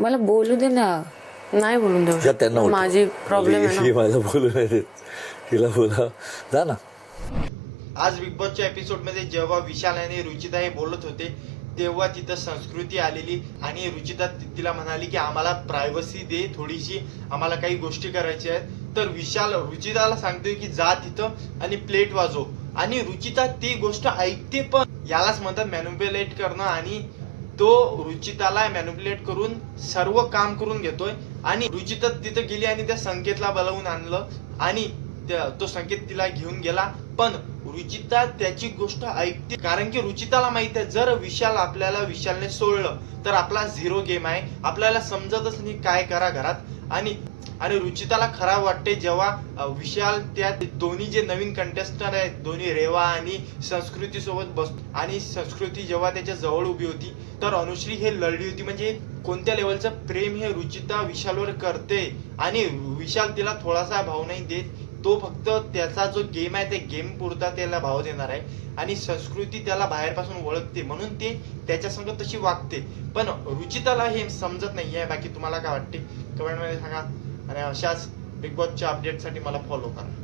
मला बोलू दे ना. नाही बोलून देऊ जा त्यांना शकत. उठव. माझी प्रॉब्लेम आहे ही ना. मला बोलू नाही देत. तिला बोला जा ना. आज बिग बॉसच्या एपिसोडमध्ये जेव्हा विशाल आणि रुचिता हे बोलत होते तेव्हा तिथं संस्कृती आलेली आणि रुचिता तिला म्हणाली की आम्हाला प्रायव्हसी दे थोडीशी, आम्हाला काही गोष्टी करायच्या आहेत. तर विशाल रुचिताला सांगतोय की जा तिथं आणि प्लेट वाजव, आणि रुचिता ती गोष्ट ऐकते, पण यालाच म्हणतात मॅन्युप्युलेट करणं. आणि तो रुचिताला मॅन्युप्युलेट करून सर्व काम करून घेतोय. आणि रुचिता तिथं गेली आणि त्या संकेतला बोलावून आणलं आणि तो संकेत तिला घेऊन गेला. पण रुचिता त्याची गोष्ट ऐकते, कारण की रुचिताला माहित आहे जर विशालने सोडलं तर आपला झिरो गेम आहे, आपल्याला समजतच नाही काय करा घरात. आणि रुचिताला खराब वाटते जेव्हा विशाल त्या दोन्ही जे नवीन कंटेस्टंट आहेत, दोन्ही रेवा आणि संस्कृती सोबत बसतो, आणि संस्कृती जेव्हा त्याच्या जवळ उभी होती तर अनुश्री हे लढली होती. म्हणजे कोणत्या लेवलचं प्रेम हे रुचिता विशालवर करते, आणि विशाल तिला थोडासा भाव नाही देत. तो फक्त त्याचा जो गेम आहे ते गेम पुरता त्याला भाव देणार आहे, आणि संस्कृती त्याला बाहेरपासून ओळखते म्हणून ते त्याच्या संग तशी वागते. पण रुचिताला हे समजत नाहीये. बाकी तुम्हाला काय वाटते कमेंट मध्ये सांगा, आणि अशाच बिग बॉसच्या अपडेटसाठी मला फॉलो करा.